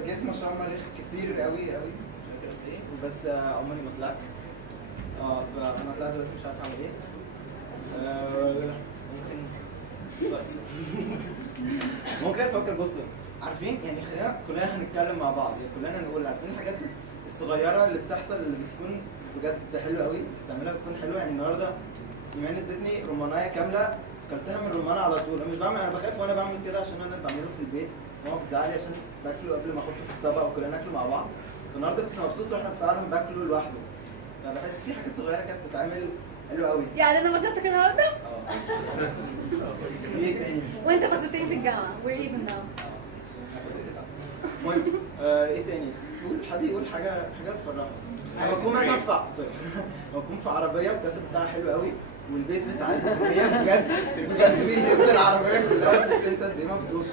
جيت مشروع مريخ كتير قوي مش فاكر قد ايه، بس عمري ما طلعت. فانا طلعت دلوقتي مش عارف اعمل ايه. ممكن افكر. بصوا عارفين يعني خلينا كلنا هنتكلم مع بعض، يعني كلنا نقول عارفين الحاجات الصغيره اللي بتحصل اللي بتكون بجد حلوه قوي، بتعملها بتكون حلوه. يعني النهارده ايمان ادتني رمانيه كامله، اكلتها من الرمانه على طول. انا مش بعمل، انا بخاف وانا بعمل كده عشان انا بعمله في البيت، ماما بتزعلي عشان باكله قبل ما احطه في الطبق وكلنا ناكله مع بعض. النهارده كنت مبسوط واحنا فعلا باكله لوحده، فبحس في حاجات صغيره كانت بتتعمل حلوه قوي. يعني انا بسطتك النهارده؟ ايه تاني؟ وانت بسطتني في الجامعه. we're even now. المهم ايه تاني؟ حد يقول حاجه تفرحه. لما اكون مثلا لما اكون في عربيه الكاسه بتاعها حلو قوي والبيس بتاع العربيه بجد بيهز العربيه كلها، بس انت قد ايه مبسوط.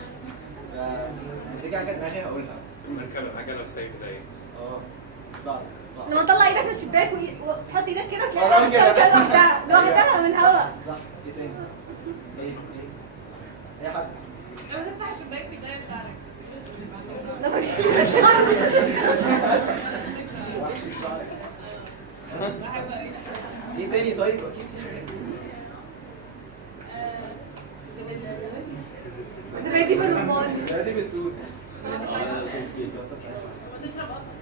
بتيجي حاجه دماغي هقولها. نركب حاجه لو ستايل كده ايه؟ بعد لما تطلع ايدك من الشباك وتحط ايدك كده بعمل كده. تلاقيها لوحدها من الهواء. صح. ايه تاني؟ ايه اي حد لو تفتح الشباك بداية بتاعك. ايه تاني؟ طيب اكيد في حاجات. زبادي بالرمان. زبادي بالتوت. وتشرب اصلا.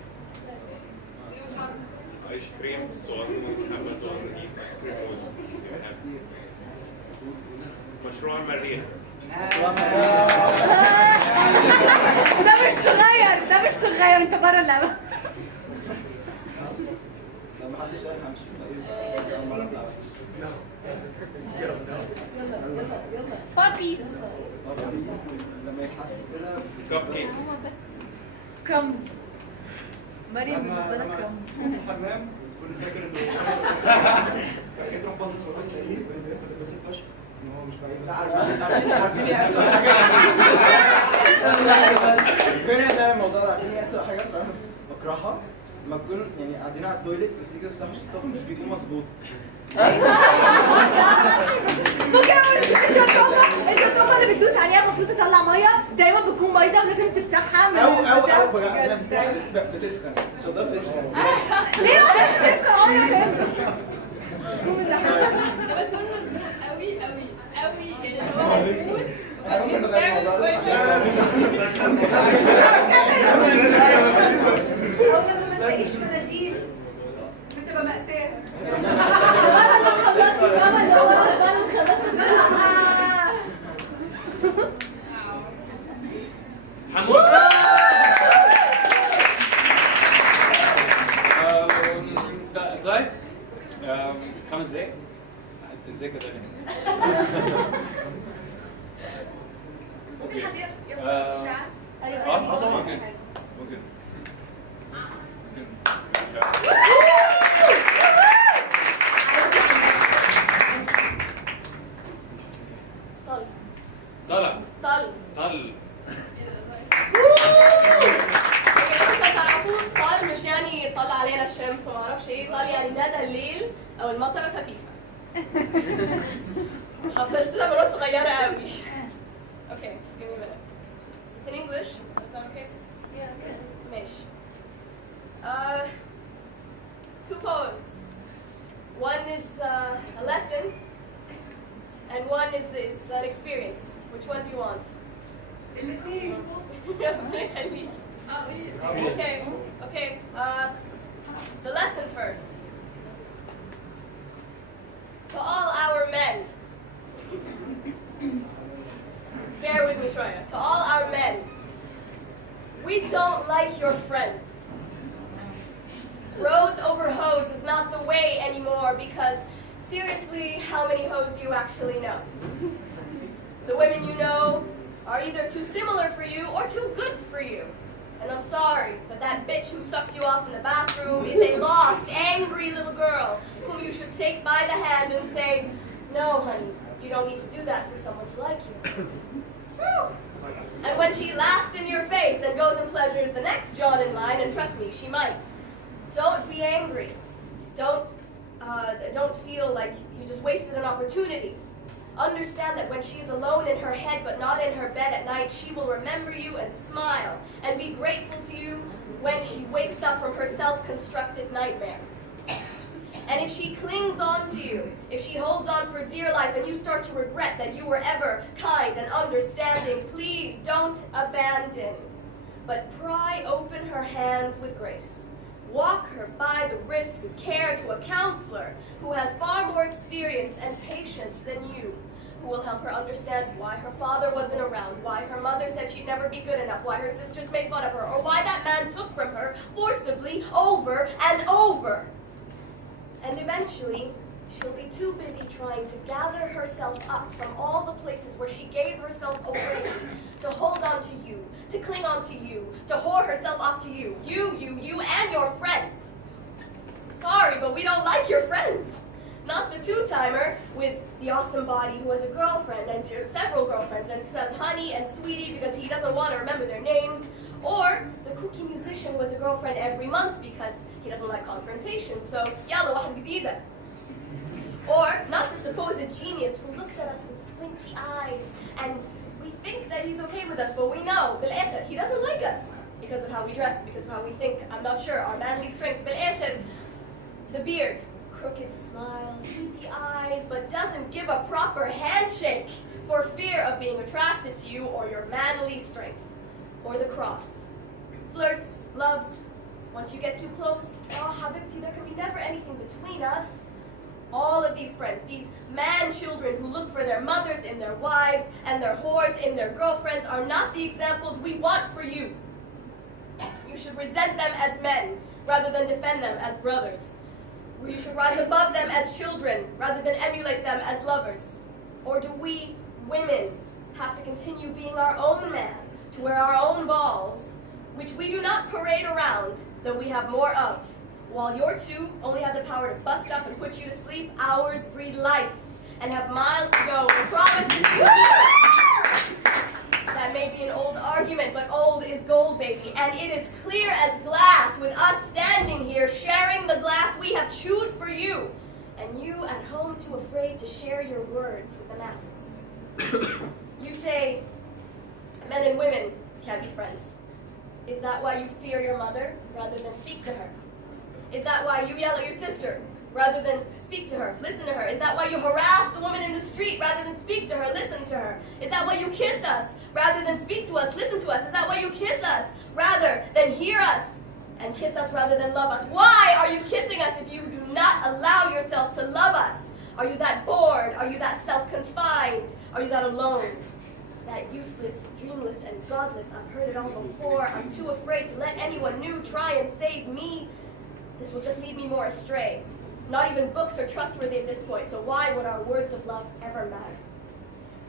ايس كريم صغنون، حبه صغنون، نجيب ايس كريم موز. مشروع المريخ. ده مش صغير، انت بره اللعبه. لو محدش قال همشي. يلا بابيز. لما يتحسن كده كب كيكس. كرامز. مريم بالنسبه لك كرامز. في الحمام كنت فاكر انه كنت تروح باصص وراك تلاقيه بس فشخ ان هو مش باين. عارفين ايه اسوء حاجه؟ فين ده الموضوع ده؟ عارفين ايه اسوء حاجه فانا بكرهها؟ لما تكون يعني قاعدين على التويليت وتيجي تفتحوا الشطاف مش بيكون مظبوط. ممكن اقول الشطافه اللي بتدوس عليها المفروض تطلع ميه دايما بتكون بايظه ولازم تفتحها او بجد انا في الساحل بتسخن الشطاف بيسخن. ليه اصلا بتسخن؟ عمري ما فهمت. لما تكون مزنوق قوي قوي قوي يعني هو هتموت ممكن نغير الموضوع ده. او لما ما تلاقيش مناديل بتبقى مأساة. حمود. طيب 5 دقايق ازاي كده؟ ممكن حد يقرا شعر؟ طبعا ممكن. طلع طال مش يعني طلع علينا الشمس وما اعرفش ايه، طال يعني ندى الليل او المطره خفيفه. حفظتها من وانا صغيره قوي. Okay, just give me a minute. It's in English. Is that okay? Yeah. ماشي. Two poems. One is a lesson, and one is an experience. Which one do you want? Okay. The lesson first. To all our men. Bear with me, Shreya. To all our men. We don't like your friends. Rose over hose is not the way anymore because seriously, how many hoes do you actually know? The women you know are either too similar for you or too good for you. And I'm sorry, but that bitch who sucked you off in the bathroom is a lost, angry little girl whom you should take by the hand and say, no, honey, you don't need to do that for someone to like you. And when she laughs in your face and goes and pleasures the next John in line, and trust me, she might, don't be angry. Don't feel like you just wasted an opportunity. Understand that when she is alone in her head but not in her bed at night, she will remember you and smile and be grateful to you when she wakes up from her self-constructed nightmare. And if she clings on to you, if she holds on for dear life and you start to regret that you were ever kind and understanding, please don't abandon, but pry open her hands with grace. Walk her by the wrist with care to a counselor who has far more experience and patience than you, who will help her understand why her father wasn't around, why her mother said she'd never be good enough, why her sisters made fun of her, or why that man took from her forcibly over and over. And eventually, she'll be too busy trying to gather herself up from all the places where she gave herself away to hold on to you, to cling on to you, to whore herself off to you, you, and your friends. Sorry, but we don't like your friends. Not the two-timer with the awesome body who has a girlfriend and several girlfriends and says honey and sweetie because he doesn't want to remember their names, or the kooky musician who has a girlfriend every month because he doesn't like confrontation, so yalla واحد جديدة. Or not the supposed genius who looks at us with squinty eyes and we think that he's okay with us, but we know بالآخر he doesn't like us because of how we dress, because of how we think, I'm not sure, our manly strength. بالآخر, the beard, crooked smile, sleepy eyes, but doesn't give a proper handshake for fear of being attracted to you or your manly strength. Or the cross. Flirts, loves, once you get too close, oh habibti, there can be never anything between us. All of these friends, these man-children who look for their mothers in their wives and their whores in their girlfriends are not the examples we want for you. You should resent them as men rather than defend them as brothers. You should rise above them as children rather than emulate them as lovers. Or do we, women, have to continue being our own man, to wear our own balls, which we do not parade around, though we have more of, while your two only have the power to bust up and put you to sleep? Ours breed life and have miles to go and promises to keep. That may be an old argument, but old is gold, baby, and it is clear as glass with us standing here sharing the glass we have chewed for you, and you at home too afraid to share your words with the masses. You say, men and women can't be friends. Is that why you fear your mother rather than speak to her? Is that why you yell at your sister rather than speak to her, listen to her? Is that why you harass the woman in the street rather than speak to her, listen to her? Is that why you kiss us rather than speak to us, listen to us? Is that why you kiss us rather than hear us and kiss us rather than love us? Why are you kissing us if you do not allow yourself to love us? Are you that bored? Are you that self-confined? Are you that alone? That useless, dreamless, and godless? I've heard it all before. I'm too afraid to let anyone new try and save me. This will just lead me more astray. Not even books are trustworthy at this point, so why would our words of love ever matter?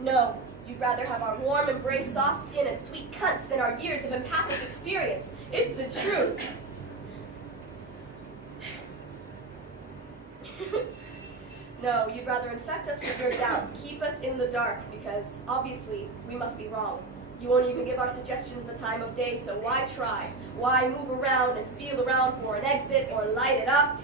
No, you'd rather have our warm embrace, soft skin, and sweet cunts than our years of empathic experience. It's the truth. No, you'd rather infect us with your doubt, keep us in the dark, because obviously we must be wrong. You won't even give our suggestions the time of day, so why try? Why move around and feel around for an exit or light it up?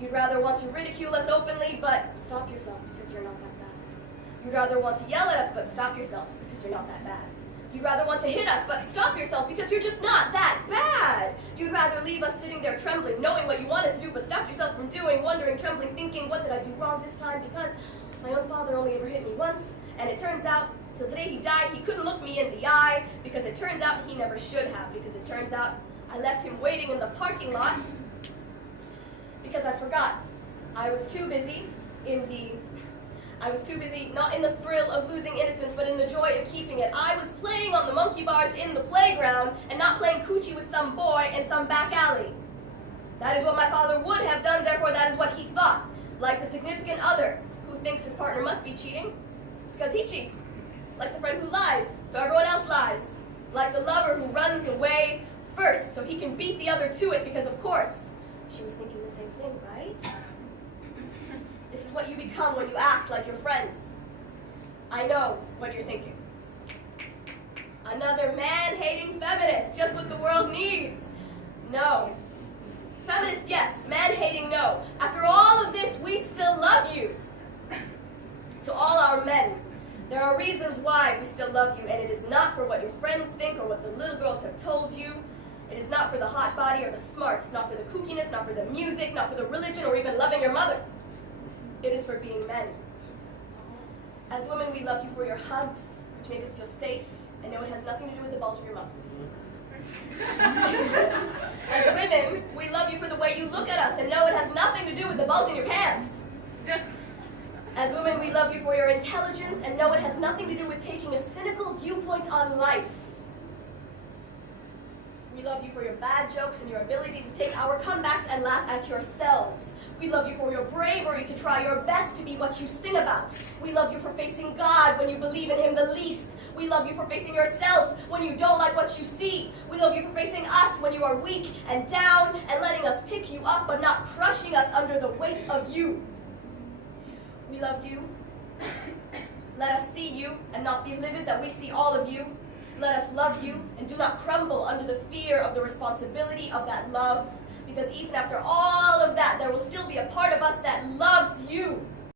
You'd rather want to ridicule us openly, but stop yourself because you're not that bad. You'd rather want to yell at us, but stop yourself because you're not that bad. You'd rather want to hit us, but stop yourself because you're just not that bad. You'd rather leave us sitting there trembling, knowing what you wanted to do, but stop yourself from doing, wondering, trembling, thinking, what did I do wrong this time? Because my own father only ever hit me once, and it turns out, till the day he died, he couldn't look me in the eye, because it turns out he never should have, because it turns out I left him waiting in the parking lot, because I forgot. I was too busy not in the thrill of losing innocence, but in the joy of keeping it. I was playing on the monkey bars in the playground and not playing coochie with some boy in some back alley. That is what my father would have done, therefore that is what he thought. Like the significant other who thinks his partner must be cheating, because he cheats. Like the friend who lies, so everyone else lies. Like the lover who runs away first, so he can beat the other to it, because of course, she was thinking the same thing, right? This is what you become when you act like your friends. I know what you're thinking. Another man-hating feminist, just what the world needs. No. Feminist, yes. Man-hating, no. After all of this, we still love you. To all our men, there are reasons why we still love you, and it is not for what your friends think or what the little girls have told you. It is not for the hot body or the smarts, not for the kookiness, not for the music, not for the religion, or even loving your mother. It is for being men. As women, we love you for your hugs, which make us feel safe, and know it has nothing to do with the bulge of your muscles. As women, we love you for the way you look at us, and know it has nothing to do with the bulge in your pants. As women, we love you for your intelligence, and know it has nothing to do with taking a cynical viewpoint on life. We love you for your bad jokes and your ability to take our comebacks and laugh at yourselves. We love you for your bravery to try your best to be what you sing about. We love you for facing God when you believe in Him the least. We love you for facing yourself when you don't like what you see. We love you for facing us when you are weak and down and letting us pick you up but not crushing us under the weight of you. We love you. Let us see you and not be livid that we see all of you. Let us love you and do not crumble under the fear of the responsibility of that love. Because even after all of that, there will still be a part of us that loves you.